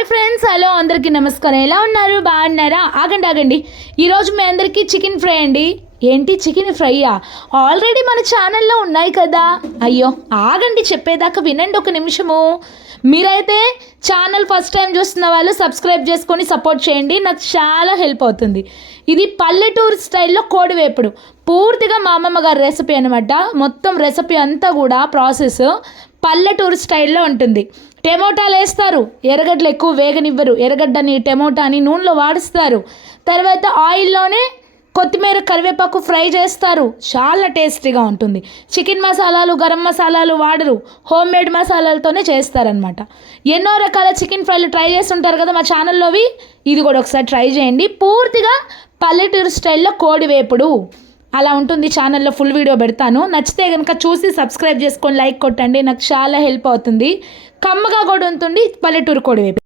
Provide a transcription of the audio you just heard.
Hi friends, hello అందరికీ నమస్కారం. ఎలా ఉన్నారు? బాగున్నారా? ఆగండి. ఈరోజు మీ అందరికీ చికెన్ ఫ్రై అండి. ఏంటి చికెన్ ఫ్రైయా? ఆల్రెడీ మన ఛానల్లో ఉన్నాయి కదా. అయ్యో ఆగండి, చెప్పేదాకా వినండి ఒక నిమిషము. మీరైతే ఛానల్ ఫస్ట్ టైం చూస్తున్న వాళ్ళు సబ్స్క్రైబ్ చేసుకొని సపోర్ట్ చేయండి, నాకు చాలా హెల్ప్ అవుతుంది. ఇది పల్లెటూరు స్టైల్లో కోడివేపుడు, పూర్తిగా మా అమ్మమ్మ గారి రెసిపీ అనమాట. మొత్తం రెసిపీ అంతా కూడా ప్రాసెస్ పల్లెటూరు స్టైల్లో ఉంటుంది. టమోటాలు వేస్తారు, ఎర్రగడ్డలు ఎక్కువ వేగనివ్వరు, ఎర్రగడ్డని టమోటాని నూనెలో వాడుస్తారు. తర్వాత ఆయిల్లోనే కొత్తిమీర కరివేపాకు ఫ్రై చేస్తారు, చాలా టేస్టీగా ఉంటుంది. చికెన్ మసాలాలు గరం మసాలాలు వాడరు, హోమ్ మేడ్ మసాలాలతోనే చేస్తారనమాట. ఎన్నో రకాల చికెన్ ఫ్రైలు ట్రై చేస్తుంటారు కదా మా ఛానల్లోవి, ఇది కూడా ఒకసారి ట్రై చేయండి. పూర్తిగా పల్లెటూరు స్టైల్లో కోడివేపుడు అలా ఉంటుంది. ఛానల్లో ఫుల్ వీడియో పెడతాను, నచ్చితే కనుక చూసి సబ్స్క్రైబ్ చేసుకొని లైక్ కొట్టండి, నాకు చాలా హెల్ప్ అవుతుంది. కమ్మగా కూడా ఉంటుంది పల్లెటూరు కోడివేపుడు.